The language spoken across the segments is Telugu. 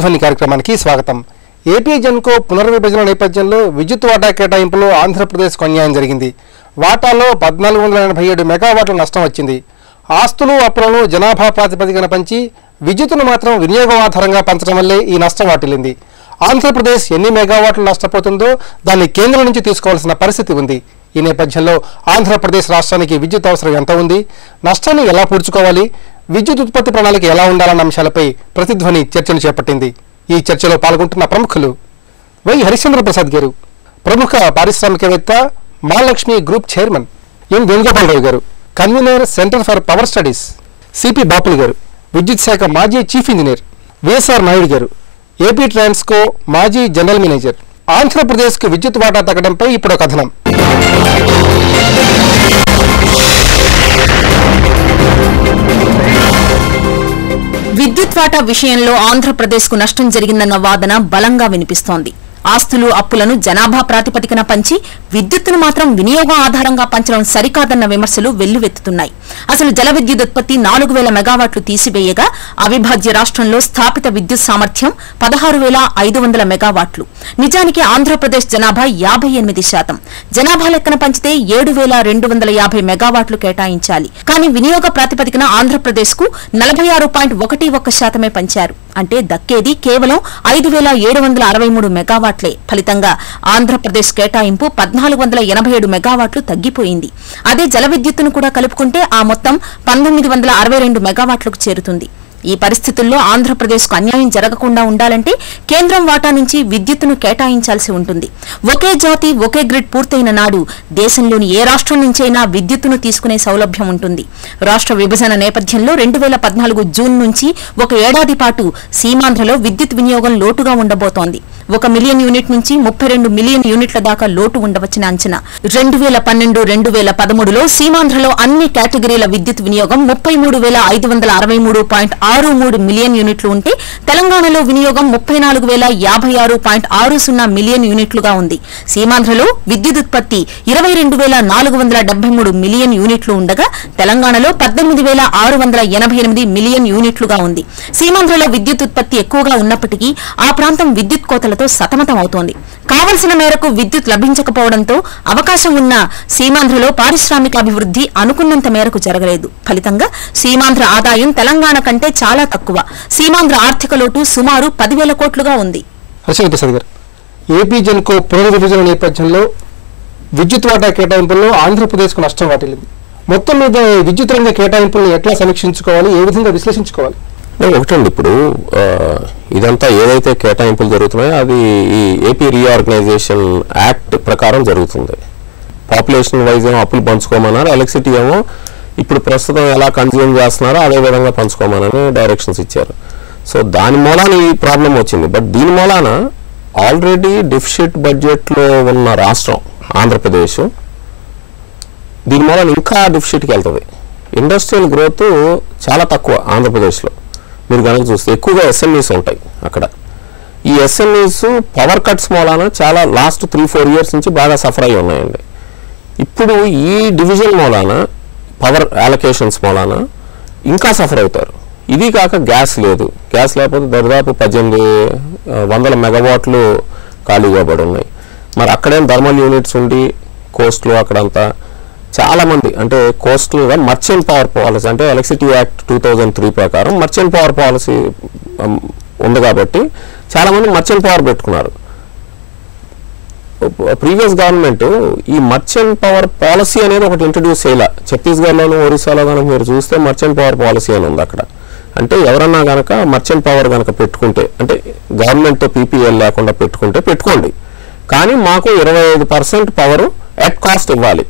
ప్రతిధ్వని కార్యక్రమానికి స్వాగతం. ఏపీ జెన్కో పునర్విభజన నేపథ్యంలో విద్యుత్ వాటా కేటాయింపులో ఆంధ్రప్రదేశ్కు అన్యాయం జరిగింది. వాటాలో 1487 మెగావాట్ల నష్టం వచ్చింది. ఆస్తులు అప్పులను జనాభా ప్రాతిపదికన పంచి విద్యుత్తును మాత్రం వినియోగం ఆధారంగా పంచడం వల్లే ఈ నష్టం వాటిల్లింది. ఆంధ్రప్రదేశ్ ఎన్ని మెగావాట్లు నష్టపోతుందో దాన్ని కేంద్రం నుంచి తీసుకోవాల్సిన పరిస్థితి ఉంది. ఈ నేపథ్యంలో ఆంధ్రప్రదేశ్ రాష్ట్రానికి విద్యుత్ అవసరం ఎంత ఉంది, నష్టాన్ని ఎలా పూడ్చుకోవాలి, విద్యుత్ ఉత్పత్తి ప్రణాళిక ఎలా ఉండాలన్న అంశాలపై ప్రతిధ్వని చర్చను చేపట్టింది. ఈ చర్చలో పాల్గొంటున్న ప్రముఖులు వై హరిశ్చంద్ర ప్రసాద్ గారు, ప్రముఖ పారిశ్రామికవేత్త, Mahalakshmi group chairman M Venugopala Rao గారు, convener centre for power studies CP బాపుల్ గారు, విద్యుత్ శాఖ మాజీ చీఫ్ ఇంజనీర్ విఎస్ఆర్ నాయుడు గారు, ఏపీ ట్రాన్స్కో మాజీ జనరల్ మేనేజర్. ఆంధ్రప్రదేశ్కు విద్యుత్ వాటా తగ్గడంపై ఇప్పుడు కథనం. విద్యుత్ వాటా విషయంలో ఆంధ్రప్రదేశ్కు నష్టం జరిగిందన్న వాదన బలంగా వినిపిస్తోంది. ఆస్తులు అప్పులను జనాభా ప్రాతిపదికన పంచి విద్యుత్తును మాత్రం వినియోగం ఆధారంగా పంచడం సరికాదన్న విమర్శలు వెల్లువెత్తుతున్నాయి. అసలు జల విద్యుత్ ఉత్పత్తి 4000 మెగావాట్లు తీసివేయగా అవిభాజ్య రాష్ట్రంలో స్థాపిత విద్యుత్ సామర్థ్యం 16500 మెగావాట్లు. నిజానికి ఆంధ్రప్రదేశ్ జనాభా 58%. జనాభా లెక్కన పంచితే 7250 మెగావాట్లు కేటాయించాలి. కానీ వినియోగ ప్రాతిపదికన ఆంధ్రప్రదేశ్ కు 46.11% పంచారు. అంటే దక్కేది కేవలం 5763 మెగావాట్లే. ఫలితంగా ఆంధ్రప్రదేశ్ కేటాయింపు 1487 మెగావాట్లు తగ్గిపోయింది. అదే జల విద్యుత్తును కూడా కలుపుకుంటే ఆ మొత్తం 1962 మెగావాట్లకు చేరుతుంది. ఈ పరిస్థితుల్లో ఆంధ్రప్రదేశ్కు అన్యాయం జరగకుండా ఉండాలంటే కేంద్రం వాటా నుంచి విద్యుత్తును కేటాయించాల్సి ఉంటుంది. ఒకే జాతి ఒకే గ్రిడ్ పూర్తయిన నాడు దేశంలోని ఏ రాష్ట్రం నుంచైనా విద్యుత్తును తీసుకునే సౌలభ్యం ఉంటుంది. రాష్ట్ర విభజన నేపథ్యంలో 2014 జూన్ నుంచి ఒక ఏడాది పాటు సీమాంధ్రలో విద్యుత్ వినియోగం లోటుగా ఉండబోతోంది. 1 మిలియన్ యూనిట్ నుంచి 32 మిలియన్ యూనిట్ల దాకా లోటు ఉండవచ్చిన అంచనా. 2012-2013లో సీమాంధ్రలో అన్ని కేటగిరీల విద్యుత్ వినియోగం 33,563.63 మిలియన్ యూనిట్లు ఉంటే తెలంగాణలో వినియోగం 34,056.60 మిలియన్ యూనిట్లుగా ఉంది. సీమాంధ్రలో విద్యుత్ ఉత్పత్తి 22,473 మిలియన్ యూనిట్లు ఉండగా తెలంగాణలో 18,688 మిలియన్ యూనిట్లుగా ఉంది. సీమాంధ్రలో విద్యుత్ ఉత్పత్తి ఎక్కువగా ఉన్నప్పటికీ ఆ ప్రాంతం విద్యుత్ కోతలతో సతమతం అవుతోంది. కావలసిన మేరకు విద్యుత్ లభించకపోవడంతో అవకాశం ఉన్న సీమాంధ్రలో పారిశ్రామిక అభివృద్ధి అనుకున్నంత మేరకు జరగలేదు. ఫలితంగా సీమాంధ్ర ఆదాయం తెలంగాణ కంటే చాలా తక్కువ. సీమాంధ్ర ఆర్థిక లోటు సుమారు 10,000 కోట్లుగా ఉంది. హరిశ్చంద్ర ప్రసాద్ గారు, ఏపీ జెన్కో పునర్విభజన నేపథ్యంలో విద్యుత్ వాటా కేటాయింపుల్లో ఆంధ్రప్రదేశ్కు నష్టం వాటిల్లింది. మొత్తం మీద విద్యుత్ రంగ కేటాయింపులను ఎట్లా సమీక్షించుకోవాలి, ఏ విధంగా విశ్లేషించుకోవాలి? ఒకటండి, ఇప్పుడు ఇదంతా ఏదైతే కేటాయింపులు జరుగుతున్నాయో అది ఈ ఏపీ రీఆర్గనైజేషన్ యాక్ట్ ప్రకారం జరుగుతుంది. పాపులేషన్ వైజ్ ఏమో అప్పులు పంచుకోమన్నారు, ఎలక్ట్రిసిటీ ఏమో ఇప్పుడు ప్రస్తుతం ఎలా కన్జ్యూమ్ చేస్తున్నారో అదే విధంగా పంచుకోమని డైరెక్షన్స్ ఇచ్చారు. సో దాని మూలాన ఈ ప్రాబ్లం వచ్చింది. బట్ దీని మూలాన ఆల్రెడీ డెఫిసిట్ బడ్జెట్లో ఉన్న రాష్ట్రం ఆంధ్రప్రదేశ్, దీని మూలాన ఇంకా డెఫిసిట్కి వెళ్తుంది. ఇండస్ట్రియల్ గ్రోత్ చాలా తక్కువ ఆంధ్రప్రదేశ్లో. మీరు కనుక చూస్తే ఎక్కువగా ఎస్ఎంఈస్ ఉంటాయి అక్కడ. ఈ ఎస్ఎంఈస్ పవర్ కట్స్ మూలాన చాలా లాస్ట్ 3-4 ఇయర్స్ నుంచి బాగా సఫర్ అయి ఉన్నాయండి. ఇప్పుడు ఈ డివిజన్ మూలాన, పవర్ అలొకేషన్స్ మూలాన ఇంకా సఫర్ అవుతారు. ఇది కాక గ్యాస్ లేదు. గ్యాస్ లేకపోతే దాదాపు 1800 మెగావాట్లు ఖాళీగా పడి ఉన్నాయి. మరి అక్కడేం థర్మల్ యూనిట్స్ ఉండి కోస్ట్లో అక్కడంతా చాలామంది అంటే కోస్టల్గా మర్చెంట్ పవర్ పాలసీ అంటే ఎలక్ట్రిసిటీ యాక్ట్ 2003 ప్రకారం మర్చెంట్ పవర్ పాలసీ ఉంది కాబట్టి చాలామంది మర్చెంట్ పవర్ పెట్టుకున్నారు. ప్రీవియస్ గవర్నమెంట్ ఈ మర్చెంట్ పవర్ పాలసీ అనేది ఒకటి ఇంట్రడ్యూస్ చేయాల. ఛత్తీస్గఢ్లోను ఒరిస్సాలో కనుక మీరు చూస్తే మర్చెంట్ పవర్ పాలసీ అని ఉంది అక్కడ. అంటే ఎవరన్నా కనుక మర్చెంట్ పవర్ కనుక పెట్టుకుంటే, అంటే గవర్నమెంట్తో పీపీఎల్ లేకుండా పెట్టుకోండి, కానీ మాకు 25% పవర్ ఎట్ కాస్ట్ ఇవ్వాలి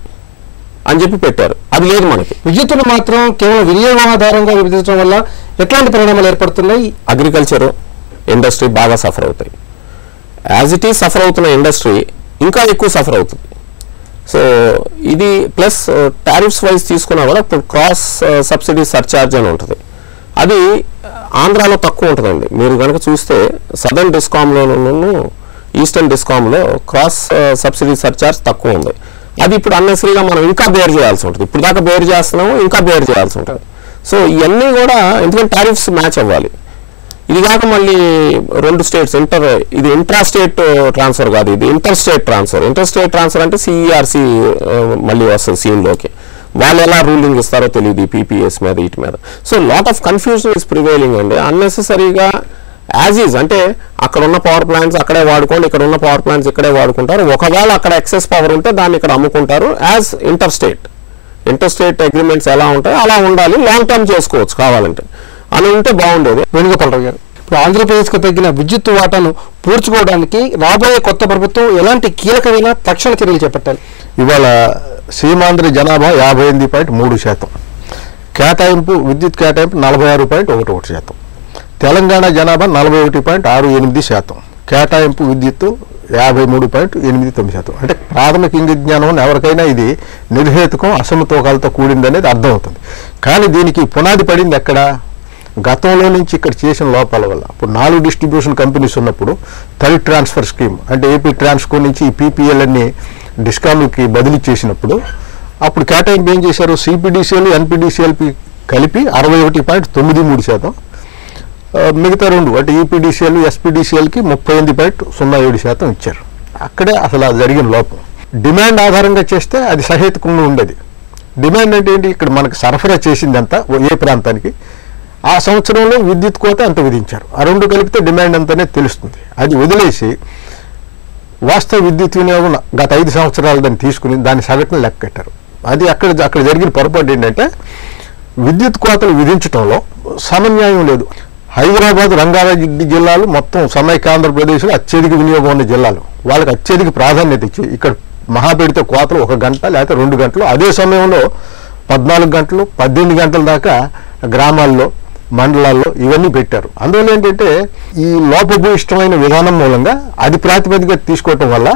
అని చెప్పి పెట్టారు. అది లేదు మనకి. విద్యుత్తును మాత్రం కేవలం వినియోగం ఆధారంగా విభజించడం వల్ల ఎట్లాంటి పరిణామాలు ఏర్పడుతున్నాయి? అగ్రికల్చర్ ఇండస్ట్రీ బాగా సఫర్ అవుతాయి. యాజ్ ఇట్ ఈజ్ సఫర్ అవుతున్న ఇండస్ట్రీ ఇంకా ఎక్కువ సఫర్ అవుతుంది. సో ఇది ప్లస్ టారిఫ్స్ వైజ్ తీసుకున్నా కూడా ఇప్పుడు క్రాస్ సబ్సిడీ సర్చార్జ్ అని ఉంటుంది. అది ఆంధ్రాలో తక్కువ ఉంటుందండి. మీరు కనుక చూస్తే సదర్న్ డిస్కామ్లోనూ ఈస్టర్న్ డిస్కామ్లో క్రాస్ సబ్సిడీ సర్చార్జ్ తక్కువ ఉంది. అది ఇప్పుడు అన్నెసరీగా మనం ఇంకా బేర్ చేయాల్సి ఉంటుంది. ఇప్పుడు దాకా బేర్ చేస్తున్నాము, ఇంకా బేర్ చేయాల్సి ఉంటుంది. సో ఇవన్నీ కూడా ఎందుకంటే టారిఫ్స్ మ్యాచ్ అవ్వాలి. ఇది కాక మళ్ళీ 2 స్టేట్స్ ఇది ఇంట్రా స్టేట్ ట్రాన్స్ఫర్ కాదు, ఇది ఇంటర్ స్టేట్ ట్రాన్స్ఫర్ అంటే సిఈఆర్సి మళ్ళీ వస్తుంది సీన్లోకి. వాళ్ళు ఎలా రూలింగ్ ఇస్తారో తెలియదు ఈ పీపీఎస్ మీద వీటి మీద. So lot of confusion is prevailing అండి. అన్నెసెసరీగా యాజ్ ఈజ్ అంటే అక్కడ ఉన్న పవర్ ప్లాంట్స్ అక్కడే వాడుకోండి, ఇక్కడ ఉన్న పవర్ ప్లాంట్స్ ఇక్కడే వాడుకుంటారు. ఒకవేళ అక్కడ ఎక్సెస్ పవర్ ఉంటే దాన్ని ఇక్కడ అమ్ముకుంటారు. యాజ్ ఇంటర్ స్టేట్ అగ్రిమెంట్స్ ఎలా ఉంటాయో అలా ఉండాలి, లాంగ్ టర్మ్ చేసుకోవచ్చు కావాలంటే అని ఉంటే బాగుండేది. వేణుగోపాలరావు గారు, ఇప్పుడు ఆంధ్రప్రదేశ్కు తగ్గిన విద్యుత్ వాటాను పూడ్చుకోవడానికి రాబోయే కొత్త ప్రభుత్వం ఎలాంటి కీలకమైన తక్షణ చర్యలు చేపట్టాలి? ఇవాళ సీమాంధ్ర జనాభా 58.3%, విద్యుత్ కేటాయింపు 46.11%. తెలంగాణ జనాభా 41.68%, కేటాయింపు విద్యుత్తు 53.89%. అంటే ప్రాథమిక ఇంగిత జ్ఞానం ఎవరికైనా ఇది నిర్హేతుకం, అసమతూకాలతో కూడిందనేది అర్థమవుతుంది. కానీ దీనికి పునాది పడింది ఎక్కడ? గతంలో నుంచి ఇక్కడ చేసిన లోపాల వల్ల. ఇప్పుడు 4 డిస్ట్రిబ్యూషన్ కంపెనీస్ ఉన్నప్పుడు థర్డ్ ట్రాన్స్ఫర్ స్కీమ్ అంటే ఏపీ ట్రాన్స్కో నుంచి ఈ పీపీఎల్ అన్ని డిస్కామ్లకి బదిలీ చేసినప్పుడు అప్పుడు కేటాయింపు ఏం చేశారు? సిపిడిసిఎల్, ఎన్పిడిసిఎల్పి కలిపి 61.93%, మిగతా 2 అంటే ఈపీడీసీఎల్, ఎస్పీడీసీఎల్కి 38.07% ఇచ్చారు. అక్కడే అసలు అది జరిగిన లోపం. డిమాండ్ ఆధారంగా చేస్తే అది సహేతుకంగా ఉండేది. డిమాండ్ అంటే ఏంటి? ఇక్కడ మనకు సరఫరా చేసింది అంతా ఏ ప్రాంతానికి, ఆ సంవత్సరంలో విద్యుత్ కోత అంత విధించారు. ఆ 2 కలిపితే డిమాండ్ అంతనే తెలుస్తుంది. అది వదిలేసి వాస్తవ విద్యుత్ వినియోగం గత 5 సంవత్సరాలు దాన్ని తీసుకుని దాని సగటును లెక్క కట్టారు. అది అక్కడ జరిగిన పొరపాటు ఏంటంటే విద్యుత్ కోతలు విధించడంలో సమన్యాయం లేదు. హైదరాబాద్, రంగారెడ్డి జిల్లాలు మొత్తం సమైక్య ఆంధ్రప్రదేశ్లో అత్యధిక వినియోగం ఉన్న జిల్లాలు. వాళ్ళకి అత్యధిక ప్రాధాన్యత ఇచ్చి ఇక్కడ మహాపెడితే కోతలు 1 గంట లేకపోతే 2 గంటలు, అదే సమయంలో 14 గంటలు 18 గంటల దాకా గ్రామాల్లో, మండలాల్లో ఇవన్నీ పెట్టారు. అందువల్ల ఏంటంటే ఈ లోపభూయిష్టమైన విధానం మూలంగా అది ప్రాతిపదికగా తీసుకోవటం వల్ల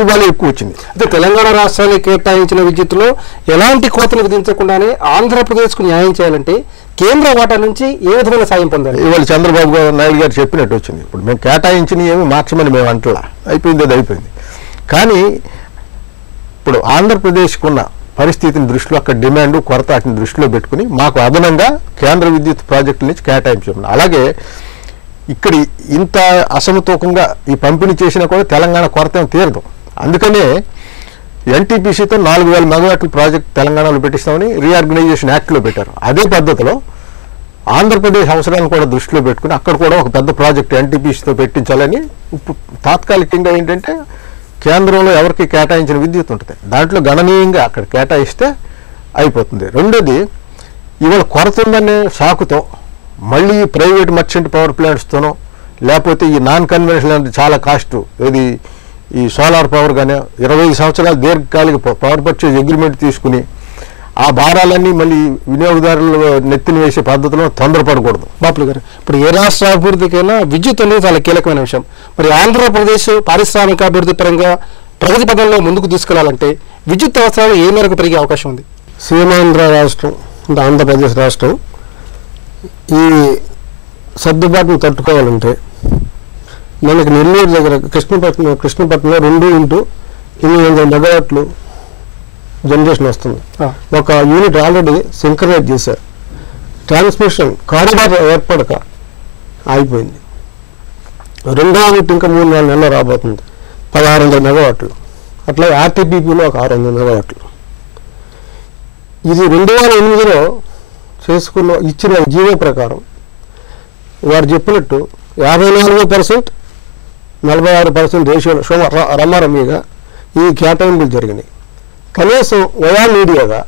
ఇవాళ ఎక్కువ వచ్చింది. అయితే తెలంగాణ రాష్ట్రానికి కేటాయించిన విద్యుత్తులో ఎలాంటి కోతలు విధించకుండానే ఆంధ్రప్రదేశ్కు న్యాయం చేయాలంటే కేంద్ర వాటా నుంచి ఏ విధమైన సాయం పొందాలి? ఇవాళ చంద్రబాబు నాయుడు గారు చెప్పినట్టు వచ్చింది. ఇప్పుడు మేము కేటాయించిన ఏమి మార్చమని మేము అంటలా, అయిపోయింది, అది అయిపోయింది. కానీ ఇప్పుడు ఆంధ్రప్రదేశ్కున్న పరిస్థితిని దృష్టిలో, అక్కడ డిమాండ్ కొరత వాటిని దృష్టిలో పెట్టుకుని మాకు అదనంగా కేంద్ర విద్యుత్ ప్రాజెక్టుల నుంచి కేటాయించాము. అలాగే ఇక్కడ ఇంత అసమతూకంగా ఈ పంపిణీ చేసినా కూడా తెలంగాణ కొరత తీరదు. అందుకనే ఎన్టీపీసీతో 4000 మెగావాట్ల ప్రాజెక్ట్ తెలంగాణలో పెట్టిస్తామని రీఆర్గనైజేషన్ యాక్ట్లో పెట్టారు. అదే పద్ధతిలో ఆంధ్రప్రదేశ్ అవసరాలను కూడా దృష్టిలో పెట్టుకుని అక్కడ కూడా ఒక పెద్ద ప్రాజెక్ట్ ఎన్టీపీసీతో పెట్టించాలని ఇప్పుడు తాత్కాలికంగా ఏంటంటే కేంద్రంలో ఎవరికి కేటాయించిన విద్యుత్ ఉంటుంది, దాంట్లో గణనీయంగా అక్కడ కేటాయిస్తే అయిపోతుంది. రెండోది, ఇవాళ కొరత ఉందనే సాకుతో మళ్ళీ ప్రైవేట్ మర్చెంట్ పవర్ ప్లాంట్స్తోనో లేకపోతే ఈ నాన్ కన్వెన్షనల్ చాలా కాస్ట్ ఏది ఈ సోలార్ పవర్ కానీ 25 సంవత్సరాలు దీర్ఘకాలిక పవర్ పర్చేజ్ అగ్రిమెంట్ తీసుకుని ఆ భారాలన్నీ మళ్ళీ వినియోగదారులు నెత్తిన వేసే పద్ధతిలో తొందరపడకూడదు. బాపులు గారు, ఇప్పుడు ఏ రాష్ట్ర అభివృద్ధికైనా విద్యుత్ అనేది చాలా కీలకమైన విషయం. మరి ఆంధ్రప్రదేశ్ పారిశ్రామిక అభివృద్ధి పరంగా ప్రగతి పదంలో ముందుకు తీసుకెళ్లాలంటే విద్యుత్ అవసరాలు ఏ మేరకు పెరిగే అవకాశం ఉంది? సీమాంధ్ర రాష్ట్రం అంటే ఆంధ్రప్రదేశ్ రాష్ట్రం ఈ సర్దుబాటును తట్టుకోవాలంటే మనకి నెల్లూరు దగ్గర కృష్ణపట్నంలో 2x800 మెగావాట్లు జనరేషన్ వస్తుంది. ఒక యూనిట్ ఆల్రెడీ సింక్రనైజ్ చేశారు. ట్రాన్స్మిషన్ కారిడార్ ఏర్పడక ఆగిపోయింది. 2వ యూనిట్ ఇంకా 3-4 నెలలు రాబోతుంది, 1600 మెగావాట్లు. అట్లా ఆర్టీపీపీలో ఒక 600 మెగావాట్లు. ఇది 2008లో ఇచ్చిన జీవో ప్రకారం వారు చెప్పినట్టు 54%, 46% రేషియోలో రమారమ్మిగా ఈ కేటాయింపులు జరిగినాయి. కనీసం వయా మీడియాగా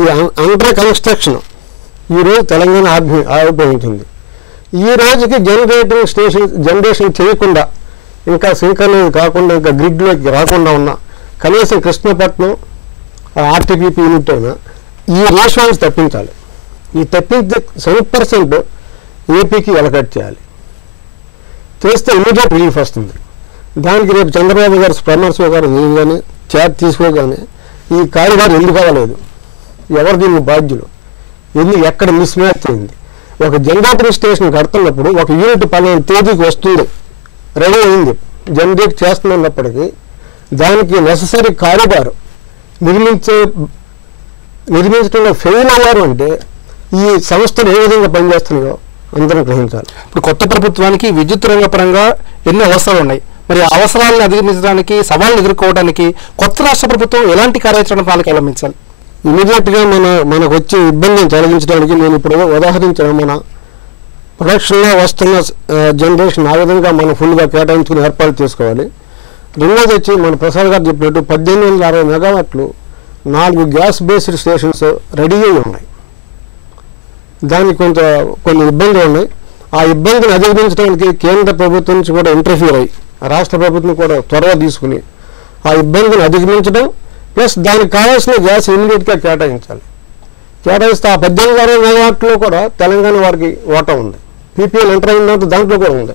ఈ అండర్ కన్స్ట్రక్షన్ ఈరోజు తెలంగాణ ఆవిర్భవించింది. ఈ రోజుకి జనరేషన్ చేయకుండా ఇంకా సింక్రనైజ్ కాకుండా ఇంకా గ్రిడ్లోకి రాకుండా ఉన్న కనీసం కృష్ణపట్నం ఆర్టీపీపీ యూనిట్ అయినా ఈ రేషియోస్ తప్పించాలి. ఈ తప్పించే 7% ఏపీకి అలకట్ చేయాలి. చేస్తే ఇమీడియట్ రిలీఫ్ వస్తుంది. దానికి రేపు చంద్రబాబు గారు స్పర్మర్స్లో గారు కానీ చార్జ్ తీసుకోగానే ఈ కారిడార్ ఎందుకు అవ్వలేదు, ఎవరు దీన్ని బాధ్యులు, ఎక్కడ మిస్ మ్యాచ్ అయింది. ఒక జనరేటర్ స్టేషన్ కడుతున్నప్పుడు ఒక యూనిట్ 15 తేదీకి వస్తుంది, రెడీ అయింది, జనరేట్ చేస్తున్నప్పటికీ దానికి నెససరీ కారిడార్ నిర్మించడంలో ఫెయిల్ అవ్వారు అంటే ఈ సంస్థలు ఏ విధంగా పనిచేస్తున్నాయో అందరం గ్రహించాలి. ఇప్పుడు కొత్త ప్రభుత్వానికి విద్యుత్ రంగ పరంగా ఎన్నో అవసరాలు ఉన్నాయి. మరి ఆ అవసరాలను అధిగమించడానికి, సవాళ్ళను ఎదుర్కోవడానికి కొత్త రాష్ట్ర ప్రభుత్వం ఎలాంటి కార్యాచరణ ప్రణాళిక అవలంబించాలి? ఇమీడియట్గా మనకు వచ్చే ఇబ్బందిని తొలగించడానికి నేను ఇప్పుడు ఉదాహరించిన మన ప్రొడక్షన్లో వస్తున్న జనరేషన్ ఆ విధంగా మనం ఫుల్గా కేటాయించుకుని ఏర్పాటు చేసుకోవాలి. రెండోది వచ్చి మన ప్రసాద్ గారు చెప్పినట్టు 1860 మెగావాట్లు 4 గ్యాస్ బేస్డ్ స్టేషన్స్ రెడీ అయి ఉన్నాయి. దానికి కొన్ని ఇబ్బందులు ఉన్నాయి. ఆ ఇబ్బందిని అధిగమించడానికి కేంద్ర ప్రభుత్వం నుంచి కూడా ఇంటర్ఫియర్ అయ్యి రాష్ట్ర ప్రభుత్వం కూడా త్వరగా తీసుకుని ఆ ఇబ్బందిని అధిగమించడం, ప్లస్ దానికి కావాల్సిన గ్యాస్ ఇమీడియట్గా కేటాయించాలి. కేటాయిస్తే ఆ 1860 మెగావాట్లో కూడా తెలంగాణ వారికి ఓటా ఉంది. పీపీఎల్ ఎంటర్ అయినంత దాంట్లో కూడా ఉంది.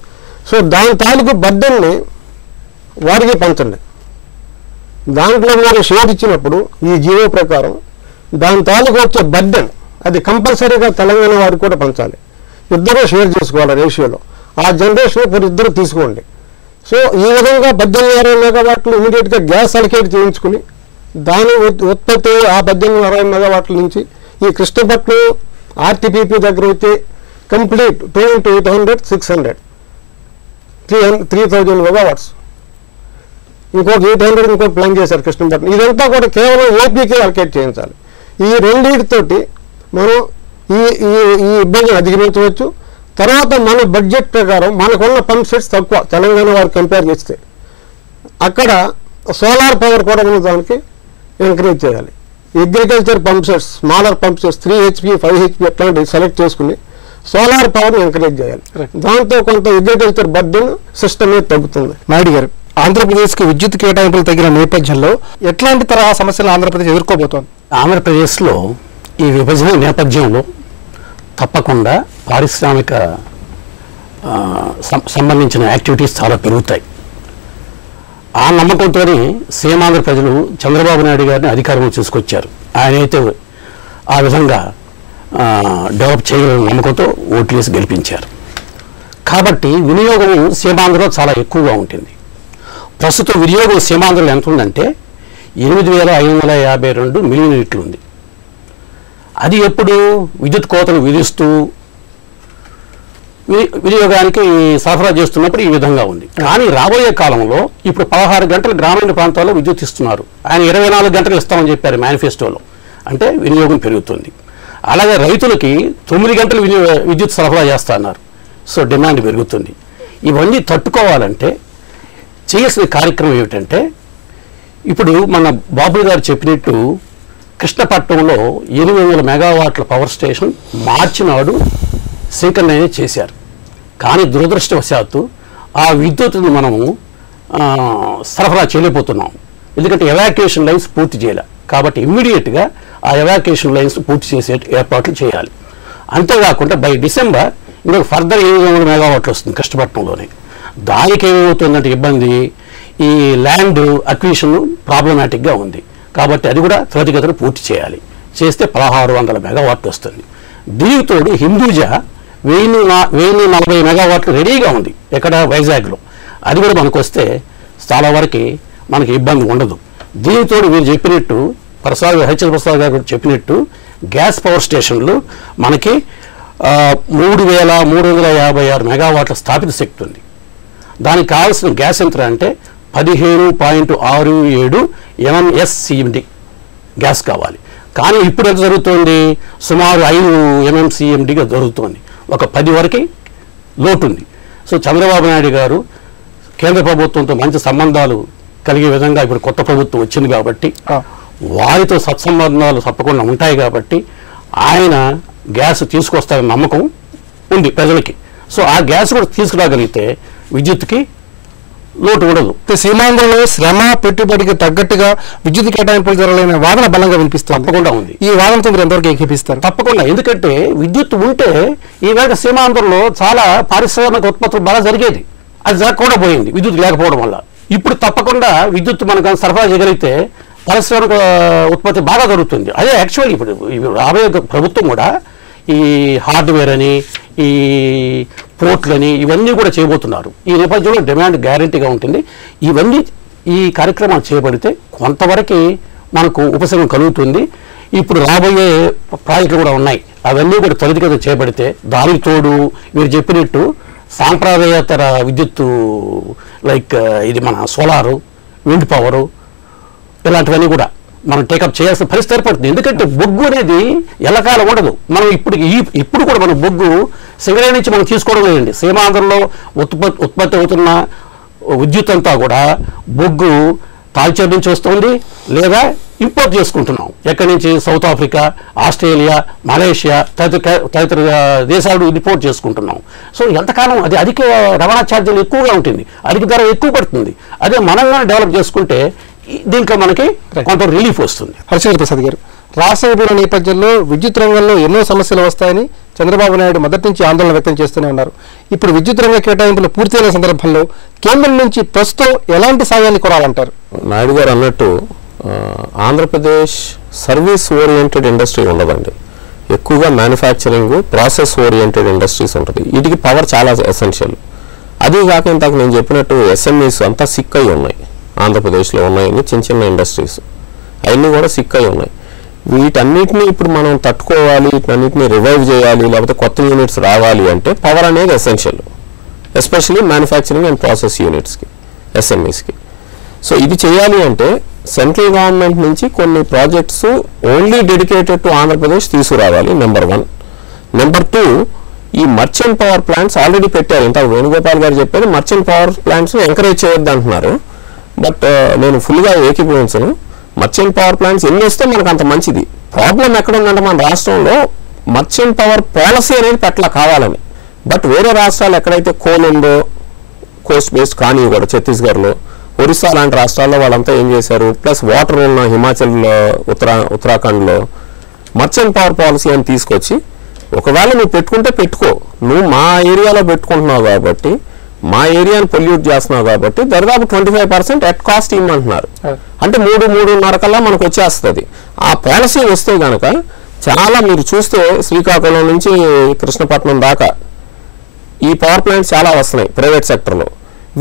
సో దాని తాలూకు బర్డెన్ని వారికి పంచండి. దాంట్లో మీరు షేర్ ఇచ్చినప్పుడు ఈ జీవో ప్రకారం దాని తాలూకు వచ్చే బర్డెన్ అది కంపల్సరీగా తెలంగాణ వారికి కూడా పంచాలి. ఇద్దరూ షేర్ చేసుకోవాలి రేషియోలో. ఆ జనరేషన్ ఇప్పుడు ఇద్దరు తీసుకోండి. సో ఈ విధంగా 1860 మెగావాట్లు ఇమీడియట్గా గ్యాస్ అలికేట్ చేయించుకుని దాని ఉత్పత్తి ఆ 1860 మెగావాట్ల నుంచి ఈ కృష్ణపట్నం ఆర్టీపీపీ దగ్గర వచ్చి కంప్లీట్ 2 into 800 600 3000 మెగావాట్స్, ఇంకొక 800 ఇంకొక ప్లాన్ చేశారు కృష్ణపట్నం. ఇదంతా కూడా కేవలం ఏపీకి అలికేట్ చేయించాలి. ఈ రెండింటితోటి మనం ఈ ఇబ్బందిని అధిగమించవచ్చు. తర్వాత మన బడ్జెట్ ప్రకారం మనకున్న పంప్ సెట్స్ తక్కువ తెలంగాణ వారికి కంపేర్ చేస్తే అక్కడ సోలార్ పవర్ కూడా ఉన్న దానికి ఎంకరేజ్ చేయాలి. Agriculture pump sets, smaller pump sets 3 HP 5 HP అట్లాంటివి సెలెక్ట్ చేసుకుని సోలార్ పవర్ని ఎంకరేజ్ చేయాలి. దాంతో కొంత అగ్రికల్చర్ బర్డెన్ సిస్టమ్ తగ్గుతుంది. నాయుడు గారు, ఆంధ్రప్రదేశ్కి విద్యుత్ కేటాయింపులు తగిన నేపథ్యంలో ఎట్లాంటి తరహా సమస్యలు ఆంధ్రప్రదేశ్ ఎదుర్కోబోతోంది? ఆంధ్రప్రదేశ్లో ఈ విభజన నేపథ్యంలో తప్పకుండా పారిశ్రామిక సంబంధించిన యాక్టివిటీస్ చాలా పెరుగుతాయి. ఆ నమ్మకంతో సీమాంధ్ర ప్రజలు చంద్రబాబు నాయుడు గారిని అధికారంలో తీసుకొచ్చారు. ఆయన అయితే ఆ విధంగా డెవలప్ చేయగలిగిన నమ్మకంతో ఓట్లేసి గెలిపించారు. కాబట్టి వినియోగం సీమాంధ్రలో చాలా ఎక్కువగా ఉంటుంది. ప్రస్తుతం వినియోగం సీమాంధ్రలో ఎంత ఉందంటే 8552 మిలియన్ యూనిట్లు ఉంది. అది ఎప్పుడు విద్యుత్ కోతలు విధిస్తూ వినియోగానికి సరఫరా చేస్తున్నప్పుడు ఈ విధంగా ఉంది. కానీ రాబోయే కాలంలో ఇప్పుడు 16 గంటలు గ్రామీణ ప్రాంతాల్లో విద్యుత్ ఇస్తున్నారు. ఆయన 24 గంటలు ఇస్తామని చెప్పారు మేనిఫెస్టోలో. అంటే వినియోగం పెరుగుతుంది. అలాగే రైతులకి 9 గంటలు విద్యుత్ సరఫరా చేస్తున్నారు. సో డిమాండ్ పెరుగుతుంది. ఇవన్నీ తట్టుకోవాలంటే చేయాల్సిన కార్యక్రమం ఏమిటంటే, ఇప్పుడు మన బాబు గారు చెప్పినట్టు కృష్ణపట్నంలో 800 మెగావాట్ల పవర్ స్టేషన్ మార్చి నాడు శంకరయ్య చేశారు. కానీ దురదృష్టవశాత్తు ఆ విద్యుత్తును మనము సరఫరా చేయలేకపోతున్నాం. ఎందుకంటే ఎవాక్యుయేషన్ లైన్స్ పూర్తి చేయాలి. కాబట్టి ఇమ్మీడియట్గా ఆ ఎవాక్యుయేషన్ లైన్స్ పూర్తి చేసే ఏర్పాట్లు చేయాలి. అంతేకాకుండా బై డిసెంబర్ ఇంకొక ఫర్దర్ 700 మెగావాట్లు వస్తుంది కృష్ణపట్నంలోనే. దానికి ఏమవుతుందంటే ఇబ్బంది, ఈ ల్యాండ్ అక్విజిషన్ ప్రాబ్లమాటిక్గా ఉంది. కాబట్టి అది కూడా త్వరితగతిన పూర్తి చేయాలి. చేస్తే 1600 మెగావాట్లు వస్తుంది. దీనితో హిందూజా 1040 మెగావాట్లు రెడీగా ఉంది ఇక్కడ వైజాగ్లో. అది కూడా మనకు వస్తే చాలా వరకు మనకి ఇబ్బంది ఉండదు. దీనితో మీరు చెప్పినట్టు హెచ్ఎల్ ప్రసాద్ గారు చెప్పినట్టు గ్యాస్ పవర్ స్టేషన్లు మనకి 3356 మెగావాట్ల స్థాపిత శక్తి ఉంది. దానికి కావాల్సిన గ్యాస్ ఎంత అంటే 15.67 MMSCMD గ్యాస్ కావాలి. కానీ ఇప్పుడు ఎంత జరుగుతుంది? సుమారు 5 MMCMDగా జరుగుతుంది. ఒక 10 వరకు లోటుంది. సో చంద్రబాబు నాయుడు గారు కేంద్ర ప్రభుత్వంతో మంచి సంబంధాలు కలిగే విధంగా ఇప్పుడు కొత్త ప్రభుత్వం వచ్చింది కాబట్టి వారితో సత్సంబంధాలు తప్పకుండా ఉంటాయి. కాబట్టి ఆయన గ్యాస్ తీసుకొస్తారని నమ్మకం ఉంది ప్రజలకి. సో ఆ గ్యాస్ కూడా తీసుకురాగలిగితే విద్యుత్కి లోటు ఉండదు. సీమాంధ్రలో శ్రమ పెట్టుబడికి తగ్గట్టుగా విద్యుత్ కేటాయింపులు జరగలేని వాదన బలంగా వినిపిస్తుంది. తప్పకుండా ఉంది. ఈ వాదనతో మీరు ఎంతవరకు ఏకీపిస్తారు? తప్పకుండా. ఎందుకంటే విద్యుత్ ఉంటే ఈవేళ సీమాంధ్రలో చాలా పారిశ్రామిక ఉత్పత్తులు బాగా జరిగేది. అది జరగకుండా పోయింది విద్యుత్ లేకపోవడం వల్ల. ఇప్పుడు తప్పకుండా విద్యుత్ మనకు సరఫరా చేయగలిగితే పారిశ్రామిక ఉత్పత్తి బాగా జరుగుతుంది. అదే యాక్చువల్లీ ఇప్పుడు రాబోయే ప్రభుత్వం కూడా ఈ హార్డ్వేర్ అని, ఈ పోర్ట్లని ఇవన్నీ కూడా చేయబోతున్నారు. ఈ నేపథ్యంలో డిమాండ్ గ్యారంటీగా ఉంటుంది. ఇవన్నీ ఈ కార్యక్రమాలు చేయబడితే కొంతవరకు మనకు ఉపశమనం కలుగుతుంది. ఇప్పుడు రాబోయే ప్రాజెక్టులు కూడా ఉన్నాయి. అవన్నీ కూడా త్వరితగతిన చేపడితే దానికి తోడు మీరు చెప్పినట్టు సాంప్రదాయేతర విద్యుత్తు లైక్ ఇది మన సోలారు, విండ్ పవరు ఇలాంటివన్నీ కూడా మనం టేకప్ చేయాల్సిన పరిస్థితి ఏర్పడుతుంది. ఎందుకంటే బొగ్గు అనేది ఎల్లకాలం ఉండదు. మనం ఇప్పుడు కూడా మనం బొగ్గు సింగరేణి నుంచి మనం తీసుకోవడం లేదండి. సీమాంధ్రలో ఉత్పత్తి అవుతున్న విద్యుత్ అంతా కూడా బొగ్గు తాల్చేరు నుంచి వస్తుంది, లేదా ఇంపోర్ట్ చేసుకుంటున్నాం. ఎక్కడి నుంచి? సౌత్ ఆఫ్రికా, ఆస్ట్రేలియా, మలేషియా తదితర దేశాలు ఇంపోర్ట్ చేసుకుంటున్నాం. సో ఎంతకాలం అది అధిక రవాణా ఛార్జీలు ఎక్కువగా ఉంటుంది, అధిక ధర ఎక్కువ పడుతుంది. అదే మనంగా డెవలప్ చేసుకుంటే దీంట్లో మనకి కొంత రిలీఫ్ వస్తుంది. హరిచంద్ర ప్రసాద్ గారు, రాష్ట్ర విభజన నేపథ్యంలో విద్యుత్ రంగంలో ఎన్నో సమస్యలు వస్తాయని చంద్రబాబు నాయుడు మొదటి నుంచి ఆందోళన వ్యక్తం చేస్తూనే ఉన్నారు. ఇప్పుడు విద్యుత్ రంగ కేటాయింపులు పూర్తయిన సందర్భంలో కేంద్రం నుంచి ప్రస్తుతం ఎలాంటి సాయాన్ని కోరాలంటారు? నాయుడు గారు అన్నట్టు ఆంధ్రప్రదేశ్ సర్వీస్ ఓరియంటెడ్ ఇండస్ట్రీ ఉండదండి. ఎక్కువగా మ్యానుఫ్యాక్చరింగ్, ప్రాసెస్ ఓరియంటెడ్ ఇండస్ట్రీస్ ఉంటుంది. వీటికి పవర్ చాలా ఎసెన్షియల్. అది కాక ఇంతకు నేను చెప్పినట్టు ఎస్ఎంఈస్ అంతా సిక్ అయి ఉన్నాయి. ఆంధ్రప్రదేశ్లో ఉన్నాయని చిన్న చిన్న ఇండస్ట్రీస్ అవన్నీ కూడా సిక్ అయి ఉన్నాయి. వీటన్నిటిని ఇప్పుడు మనం తట్టుకోవాలి, వీటన్నిటిని రివైవ్ చేయాలి, లేకపోతే కొత్త యూనిట్స్ రావాలి అంటే పవర్ అనేది essential, especially manufacturing and process యూనిట్స్కి, ఎస్ఎంఈస్కి. సో ఇది చేయాలి అంటే సెంట్రల్ గవర్నమెంట్ నుంచి కొన్ని projects only dedicated to Andhra Pradesh తీసుకురావాలి, నెంబర్ 1. నెంబర్ 2, ఈ మర్చెంట్ పవర్ ప్లాంట్స్ ఆల్రెడీ పెట్టారు. ఇంత వేణుగోపాల్ గారు చెప్పారు మర్చెంట్ పవర్ ప్లాంట్స్ ఎంకరేజ్ చేయొద్దు అంటున్నారు. బట్ నేను ఫుల్గా ఏకీభవించను. మర్చెంట్ పవర్ ప్లాంట్స్ ఎన్ని వస్తే మనకు అంత మంచిది. ప్రాబ్లం ఎక్కడ ఉందంటే మన రాష్ట్రంలో మర్చెంట్ పవర్ పాలసీ అనేది పెట్టలా కావాలని. బట్ వేరే రాష్ట్రాలు ఎక్కడైతే కోల్ ఉందో, కోస్ట్ బేస్డ్ కానీ కూడా ఛత్తీస్గఢ్లో, ఒరిస్సా లాంటి రాష్ట్రాల్లో వాళ్ళంతా ఏం చేశారు, ప్లస్ వాటర్ ఉన్న హిమాచల్లో, ఉత్తరాఖండ్లో మర్చెంట్ పవర్ పాలసీ అని తీసుకొచ్చి, ఒకవేళ నువ్వు పెట్టుకుంటే పెట్టుకో, నువ్వు మా ఏరియాలో పెట్టుకుంటున్నావు కాబట్టి, మా ఏరియాని పొల్యూట్ చేస్తున్నావు కాబట్టి దాదాపు 25% ఎట్ కాస్ట్ ఇమ్మంటున్నారు. అంటే 3-3.5 కల్లా మనకు వచ్చేస్తుంది. ఆ పాలసీ వస్తే కనుక చాలా, మీరు చూస్తే శ్రీకాకుళం నుంచి కృష్ణపట్నం దాకా ఈ పవర్ ప్లాంట్స్ చాలా వస్తున్నాయి ప్రైవేట్ సెక్టర్లో.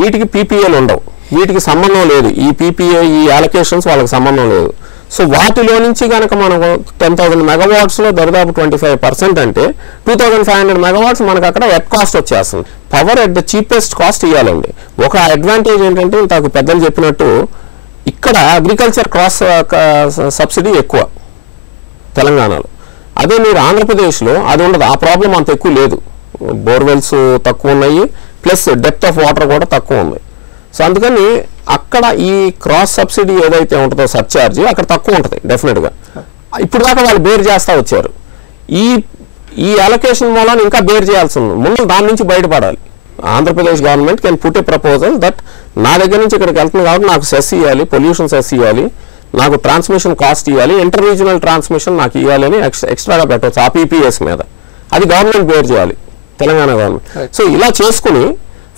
వీటికి పీపీఏలు ఉండవు, వీటికి సంబంధం లేదు. ఈ పీపీఏ, ఈ అలొకేషన్స్ వాళ్ళకి సంబంధం లేదు. సో వాటిలో నుంచి కనుక మనకు 10,000 మెగావాట్స్లో దాదాపు 25% అంటే 2,500 మెగావాట్స్ మనకు అక్కడ ఎట్ కాస్ట్ వచ్చేస్తుంది. Power at the cheapest cost ఇవ్వాలండి. ఒక అడ్వాంటేజ్ ఏంటంటే ఇంతకు పెద్దలు చెప్పినట్టు ఇక్కడ అగ్రికల్చర్ క్రాస్ సబ్సిడీ ఎక్కువ తెలంగాణలో. అదే మీరు ఆంధ్రప్రదేశ్లో అది ఉండదు. ఆ ప్రాబ్లం అంత ఎక్కువ లేదు. బోర్వెల్స్ తక్కువ ఉన్నాయి, ప్లస్ డెప్త్ ఆఫ్ వాటర్ కూడా తక్కువ ఉంది. సో అందుకని అక్కడ ఈ క్రాస్ సబ్సిడీ ఏదైతే ఉంటుందో సబ్చార్జ్ అక్కడ తక్కువ ఉంటుంది డెఫినెట్గా. ఇప్పుడు దాకా వాళ్ళు బేర్ చేస్తూ వచ్చారు. ఈ అలొకేషన్ మూలాన్ని ఇంకా బేర్ చేయాల్సి ఉంది. ముందు దాని నుంచి బయటపడాలి. Andhra Pradesh government can put a proposal that నా దగ్గర నుంచి ఇక్కడికి వెళ్తుంది కాబట్టి నాకు సెస్ ఇవ్వాలి, పొల్యూషన్ సెస్ ఇవ్వాలి, నాకు ట్రాన్స్మిషన్ కాస్ట్ ఇవ్వాలి, ఇంటర్ రీజనల్ ట్రాన్స్మిషన్ నాకు ఇవ్వాలి అని ఎక్స్ట్రాగా పెట్టవచ్చు ఆ పీపీఎస్ మీద. అది గవర్నమెంట్ బేర్ చేయాలి, తెలంగాణ గవర్నమెంట్. సో ఇలా చేసుకుని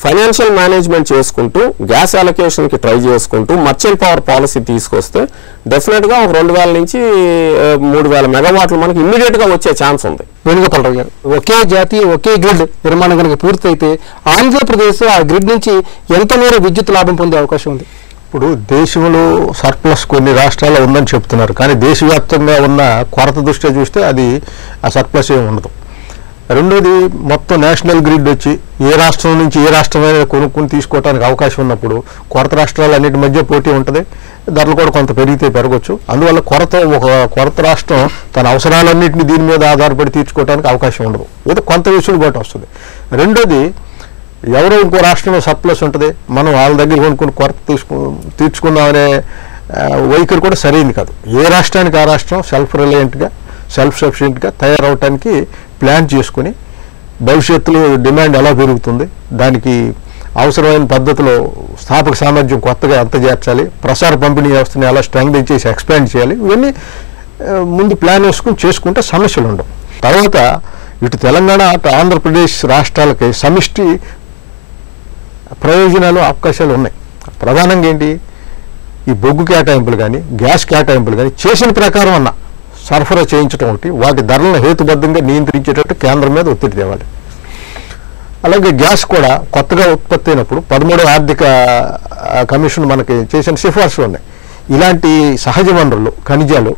ఫైనాన్షియల్ మేనేజ్మెంట్ చేసుకుంటూ గ్యాస్ అలొకేషన్కి ట్రై చేసుకుంటూ మర్చెంట్ పవర్ పాలసీ తీసుకొస్తే డెఫినెట్గా ఒక 2,000 నుంచి 3,000 మెగావాట్లు మనకి ఇమ్మీడియట్గా వచ్చే ఛాన్స్ ఉంది. వేణుగోపాలరావు గారు, ఒకే జాతి ఒకే గ్రిడ్ నిర్మాణం కనుక పూర్తయితే ఆంధ్రప్రదేశ్ ఆ గ్రిడ్ నుంచి ఎంత మేర విద్యుత్ లాభం పొందే అవకాశం ఉంది? ఇప్పుడు దేశంలో సర్ప్లస్ కొన్ని రాష్ట్రాల్లో ఉందని చెప్తున్నారు, కానీ దేశవ్యాప్తంగా ఉన్న కొరత దృష్ట్యా చూస్తే అది ఆ సర్ప్లస్ ఏమి ఉండదు. రెండోది, మొత్తం నేషనల్ గ్రిడ్ వచ్చి ఏ రాష్ట్రం నుంచి ఏ రాష్ట్రమైనా కొనుక్కుని తీసుకోవడానికి అవకాశం ఉన్నప్పుడు కొరత రాష్ట్రాలు అన్నిటి మధ్య పోటీ ఉంటుంది, ధరలు కూడా కొంత పెరిగితే పెరగచ్చు. అందువల్ల కొరత రాష్ట్రం తన అవసరాలన్నింటినీ దీని మీద ఆధారపడి తీర్చుకోవడానికి అవకాశం ఉండదు, ఏదో కొంత వెసులుబాటు వస్తుంది. రెండోది, ఎవరో ఇంకో రాష్ట్రంలో సర్ప్లస్ ఉంటుంది, మనం వాళ్ళ దగ్గర కొనుక్కుని కొరత తీర్చుకుందామనే వైఖరి కూడా సరైనది కాదు. ఏ రాష్ట్రానికి ఆ రాష్ట్రం సెల్ఫ్ రిలయంట్గా, సెల్ఫ్ సఫిషియెంట్గా తయారవటానికి ప్లాన్ చేసుకుని భవిష్యత్తులో డిమాండ్ ఎలా పెరుగుతుంది, దానికి అవసరమైన పద్ధతిలో స్థాపక సామర్థ్యం కొత్తగా ఎంత చేర్చాలి, ప్రసార పంపిణీ వ్యవస్థని ఎలా స్ట్రెంగ్త్ చేసి ఎక్స్పాండ్ చేయాలి, ఇవన్నీ ముందు ప్లాన్ వేసుకుని చేసుకుంటే సమస్యలు ఉండవు. తర్వాత ఇటు తెలంగాణ అటు ఆంధ్రప్రదేశ్ రాష్ట్రాలకి సమిష్టి ప్రయోజనాలు అవకాశాలు ఉన్నాయి. ప్రధానంగా ఏంటి, ఈ బొగ్గు కేటాయింపులు కానీ గ్యాస్ కేటాయింపులు కానీ చేసిన ప్రకారం అన్న సరఫరా చేయించడం ఒకటి, వాటి ధరలను హేతుబద్ధంగా నియంత్రించేటట్టు కేంద్రం మీద ఒత్తిడి తేవాలి. అలాగే గ్యాస్ కూడా కొత్తగా ఉత్పత్తి అయినప్పుడు 13వ ఆర్థిక కమిషన్ మనకి చేసిన సిఫార్సులు ఉన్నాయి. ఇలాంటి సహజ వనరులు, ఖనిజాలు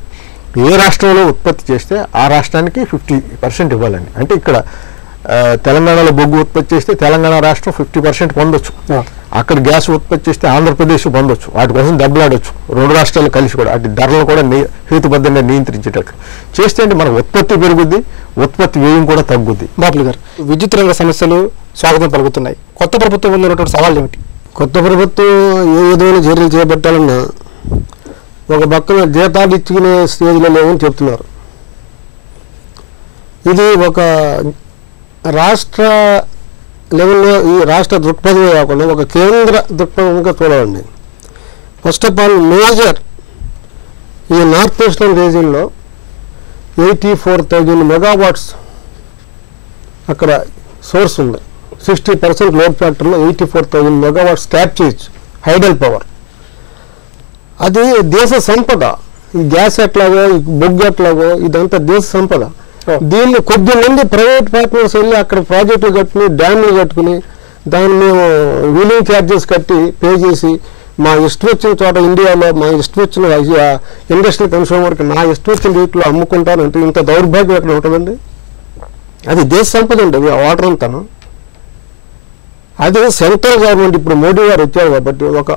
ఏ రాష్ట్రంలో ఉత్పత్తి చేస్తే ఆ రాష్ట్రానికి 50% ఇవ్వాలండి. అంటే ఇక్కడ తెలంగాణలో బొగ్గు ఉత్పత్తి చేస్తే తెలంగాణ రాష్ట్రం 50% పొందొచ్చు, అక్కడ గ్యాస్ ఉత్పత్తి చేస్తే ఆంధ్రప్రదేశ్ పొందొచ్చు. వాటి కోసం దెబ్బలాడొచ్చు రెండు రాష్ట్రాలు కలిసి కూడా. వాటి ధరలు కూడా హేతుబద్ధంగా నియంత్రించేటట్లు చేస్తే అంటే మనకు ఉత్పత్తి పెరుగుద్ది, ఉత్పత్తి వ్యయం కూడా తగ్గుద్ది. బాపులు గారు, విద్యుత్ రంగ సమస్యలు స్వాగతం పలుకుతున్నాయి. కొత్త ప్రభుత్వం ముందు ఉన్నటువంటి సవాళ్ళు ఏమిటి? కొత్త ప్రభుత్వం ఏ విధమైన చర్యలు చేపట్టాలన్నా ఒక పక్కన జీతాలు ఇచ్చుకునే స్టేజ్లో లేవని చెప్తున్నారు. ఇది ఒక రాష్ట్ర లెవెల్లో ఈ రాష్ట్ర దృక్పథమే కాకుండా ఒక కేంద్ర దృక్పథంగా చూడాలండి. ఫస్ట్ ఆఫ్ ఆల్ మేజర్ ఈ నార్త్ ఈస్టర్న్ రీజియన్లో 84,000 మెగావాట్స్ అక్కడ సోర్స్ ఉంది. 60% లోడ్ ఫ్యాక్టర్లో 84,000 మెగావాట్స్ ట్యాప్ చేయొచ్చు హైడల్ పవర్. అది దేశ సంపద. ఈ గ్యాస్ ఎట్లాగో ఈ బొగ్గు ఎట్లాగో ఇదంతా దేశ సంపద. దీన్ని కొద్దిమంది ప్రైవేట్ పార్ట్నర్స్ వెళ్ళి అక్కడ ప్రాజెక్టులు కట్టుకుని డ్యామ్లు కట్టుకుని దాన్ని మేము వీలింగ్ ఛార్జెస్ కట్టి పే చేసి మా ఇష్టం వచ్చిన చోట ఇండియాలో మా ఇష్టం వచ్చిన ఇండస్ట్రియల్ కన్స్యూమర్కి నా ఇష్టం వచ్చిన రేట్లో అమ్ముకుంటానంటే ఇంత దౌర్భాగ్యం ఎక్కడ ఉంటుందండి? అది దేశ సంపద అండి వాటర్ అంతాను. అది సెంట్రల్ గవర్నమెంట్ ఇప్పుడు మోడీ గారు వచ్చారు కాబట్టి, ఒక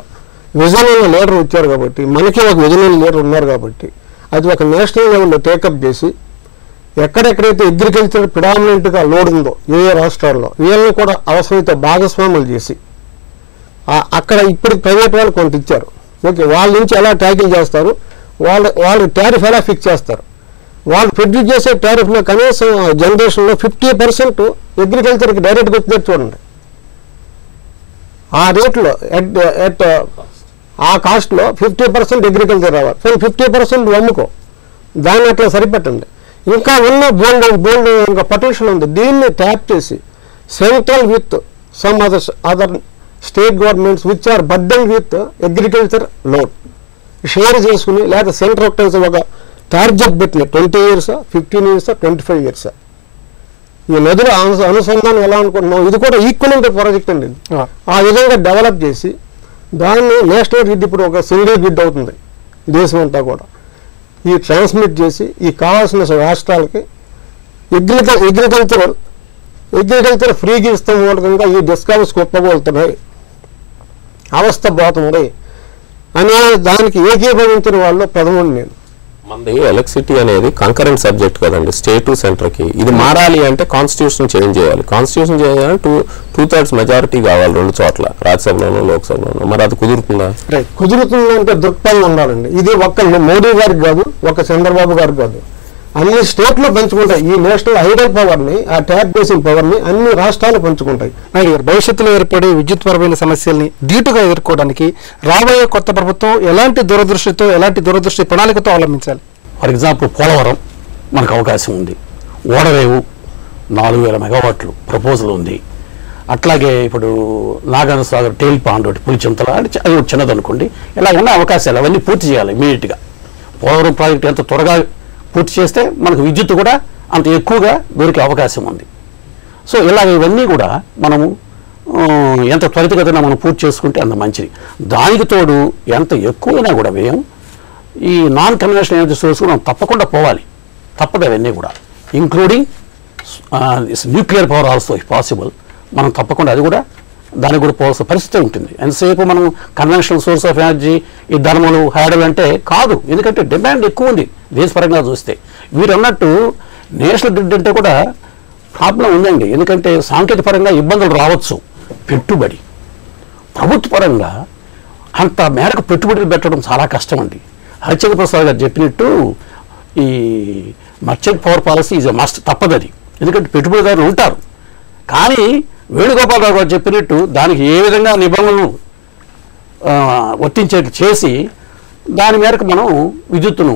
విజన్ ఉన్న లీడర్ వచ్చారు కాబట్టి, మనకి ఒక విజన్ ఉన్న లీడర్ ఉన్నారు కాబట్టి అది ఒక నేషనల్ లెవెల్లో టేకప్ చేసి ఎక్కడెక్కడైతే అగ్రికల్చర్ ప్రిడామినెంట్గా లోడ్ ఉందో ఏ రాష్ట్రాల్లో వీళ్ళని కూడా అవసరమైతే భాగస్వాములు చేసి అక్కడ ఇప్పుడు ప్రైవేట్ వాళ్ళు కొంత ఇచ్చారు. ఓకే, వాళ్ళ నుంచి ఎలా ట్యాకిల్ చేస్తారు, వాళ్ళు టారిఫ్ ఎలా ఫిక్స్ చేస్తారు, వాళ్ళు ప్రొడ్యూస్ చేసే టారిఫ్లో కనీసం జనరేషన్లో 50% అగ్రికల్చర్కి డైరెక్ట్గా వచ్చినట్టు చూడండి. ఆ రేట్లో ఆ కాస్ట్లో 50% అగ్రికల్చర్ రావాలి, 50% అమ్ముకో, దాన్ని అట్లా సరిపెట్టండి. ఇంకా ఉన్న బోల్డ్ ఇంకా పొటెన్షియల్ ఉంది. దీన్ని ట్యాప్ చేసి central with some other state governments which are burden with agriculture load share చేసుకుని, లేదా సెంట్రల్ ఒక టార్గెట్ పెట్టిన 20 years, 15 years, 25 years ఈ నదుల అనుసంధానం ఎలా అనుకుంటున్నాం, ఇది కూడా ఈక్వలెంట్ ప్రాజెక్ట్ అండి. ఆ విధంగా డెవలప్ చేసి దాన్ని నేషనల్ గ్రిడ్ ఇప్పుడు ఒక సింగిల్ గ్రిడ్ అవుతుంది దేశం అంతా కూడా. ఈ ట్రాన్స్మిట్ చేసి ఈ కావాల్సిన రాష్ట్రాలకి అగ్రికల్చర్ ఫ్రీగా ఇస్తాం మూలకంగా ఈ డిస్కౌంట్స్ కుప్పగలుగుతున్నాయి, అవస్థ పోతుంది అనే దానికి ఏకీభవించిన వాళ్ళు ప్రథముడు నేను. మనది ఎలక్ట్రిసిటీ అనేది కంకరెంట్ సబ్జెక్ట్ కదండి స్టేట్ టు సెంటర్కి. ఇది మారాలి అంటే కాన్స్టిట్యూషన్ చేంజ్ చేయాలి. కాన్స్టిట్యూషన్ చేయాలంటే 2/3 మెజారిటీ కావాలి రెండు చోట్ల, రాజ్యసభలోనూ లోక్సభలోనూ. మరి అది కుదురుతుందా? కుదురుతుందంటే దృక్పథం ఉండాలండి. ఇది ఒక్క మోడీ గారికి కాదు, ఒక చంద్రబాబు గారికి కాదు, అన్ని స్టేట్లో పంచుకుంటాయి. ఈ నేషనల్ హైడల్ పవర్ని, ఆ ట్యాప్ బేసింగ్ పవర్ని అన్ని రాష్ట్రాలు పంచుకుంటాయి. భవిష్యత్తులో ఏర్పడే విద్యుత్పరమైన సమస్యల్ని ధీటుగా ఎదుర్కోవడానికి రాబోయే కొత్త ప్రభుత్వం ఎలాంటి దూరదృష్టి ప్రణాళికతో అవలంబించాలి? ఫర్ ఎగ్జాంపుల్ పోలవరం మనకు అవకాశం ఉంది, ఓడరేవు 4,000 మెగావాట్లు ప్రపోజల్ ఉంది. అట్లాగే ఇప్పుడు నాగార్జున సాగర్ టెయిల్ పాండ్ ఒకటి పులిచింతల అంటే అది చిన్నదనుకోండి. ఇలాగ అవకాశాలు అవన్నీ పూర్తి చేయాలి ఇమీడియట్గా. పోలవరం ప్రాజెక్ట్ ఎంత త్వరగా పూర్తి చేస్తే మనకు విద్యుత్ కూడా అంత ఎక్కువగా దొరికే అవకాశం ఉంది. సో ఇలాగ ఇవన్నీ కూడా మనము ఎంత త్వరితగతిన మనం పూర్తి చేసుకుంటే అంత మంచిది. దానికి తోడు ఎంత ఎక్కువైనా కూడా వ్యయం ఈ నాన్ కన్వెన్షనల్ ఎనర్జీ సోర్స్ మనం తప్పకుండా పోవాలి, తప్పదు అవన్నీ కూడా, including nuclear power also if possible. మనం తప్పకుండా అది కూడా దానికి కూడా పోవాల్సిన పరిస్థితి ఉంటుంది. ఎంతసేపు మనం కన్వెన్షనల్ సోర్స్ ఆఫ్ ఎనర్జీ ఈ ధర్మలు హైడల్ అంటే కాదు, ఎందుకంటే డిమాండ్ ఎక్కువ ఉంది దేశపరంగా చూస్తే. వీరు అన్నట్టు నేషనల్ గ్రిడ్ అంటే కూడా ప్రాబ్లం ఉందండి, ఎందుకంటే సాంకేతిక పరంగా ఇబ్బందులు రావచ్చు. పెట్టుబడి ప్రభుత్వ పరంగా అంత మేరకు పెట్టుబడులు పెట్టడం చాలా కష్టం అండి. హరిచంద్ర ప్రసాద్ గారు చెప్పినట్టు ఈ merchant power policy is a must, తప్పదది. ఎందుకంటే పెట్టుబడిదారులు ఉంటారు. కానీ వేణుగోపాలరావు గారు చెప్పినట్టు దానికి ఏ విధంగా నిబంధనలు వర్తించేట్టు చేసి దాని మేరకు మనం విద్యుత్తును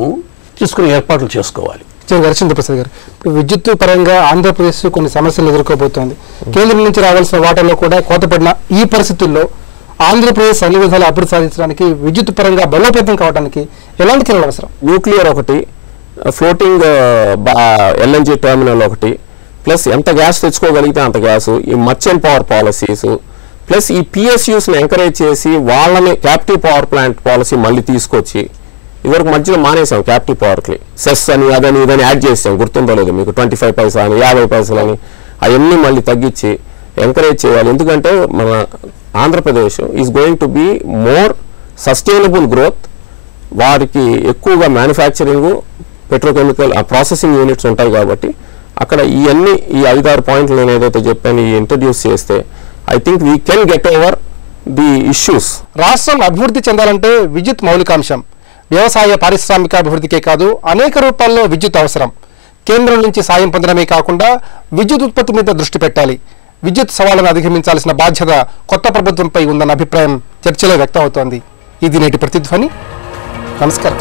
తీసుకునే ఏర్పాట్లు చేసుకోవాలి. హరిచంద్ర ప్రసాద్ గారు, ఇప్పుడు విద్యుత్ పరంగా ఆంధ్రప్రదేశ్ కొన్ని సమస్యలు ఎదుర్కోబోతోంది. కేంద్రం నుంచి రావాల్సిన వాటాలో కూడా కోతపడిన ఈ పరిస్థితుల్లో ఆంధ్రప్రదేశ్ అన్ని విధాలు అభివృద్ధి సాధించడానికి విద్యుత్ పరంగా బలోపేతం కావడానికి ఎలాంటి చర్యలు అవసరం? న్యూక్లియర్ ఒకటి, ఫ్లోటింగ్ ఎల్ఎన్జీ టెర్మినల్ ఒకటి, ప్లస్ ఎంత గ్యాస్ తెచ్చుకోగలిగితే అంత గ్యాసు, ఈ మర్చెంట్ పవర్ పాలసీస్, ప్లస్ ఈ పిఎస్యూస్ని ఎంకరేజ్ చేసి వాళ్ళని క్యాప్టివ్ పవర్ ప్లాంట్ పాలసీ మళ్ళీ తీసుకొచ్చి ఇదివరకు మధ్యలో మానేసాం క్యాపిటల్ పవర్కి, సెస్ అని అదని ఇదని యాడ్ చేసాం, గుర్తుందో లేదు మీకు, 25 పైసా అని 50 పైసలు అని, అవన్నీ మళ్ళీ తగ్గించి ఎంకరేజ్ చేయాలి. ఎందుకంటే మన Andhra Pradesh is going to be more sustainable growth. వారికి ఎక్కువగా మ్యానుఫ్యాక్చరింగ్, పెట్రోకెమికల్ ప్రాసెసింగ్ యూనిట్స్ ఉంటాయి కాబట్టి అక్కడ ఇవన్నీ ఈ 5-6 పాయింట్లు నేను ఏదైతే చెప్పాను ఈ ఇంట్రడ్యూస్ చేస్తే I think we can get over the issues. రాష్ట్రం అభివృద్ధి చెందాలంటే విద్యుత్ మౌలికాంశం. వ్యవసాయ పారిశ్రామిక అభివృద్ధికే కాదు అనేక రూపాల్లో విద్యుత్ అవసరం. కేంద్రం నుంచి సాయం పొందడమే కాకుండా విద్యుత్ ఉత్పత్తి మీద దృష్టి పెట్టాలి. విద్యుత్ సవాళ్లను అధిగమించాల్సిన బాధ్యత కొత్త ప్రభుత్వంపై ఉందన్న అభిప్రాయం చర్చలో వ్యక్తం అవుతోంది. ఇది నేటి ప్రతిధ్వని. నమస్కారం.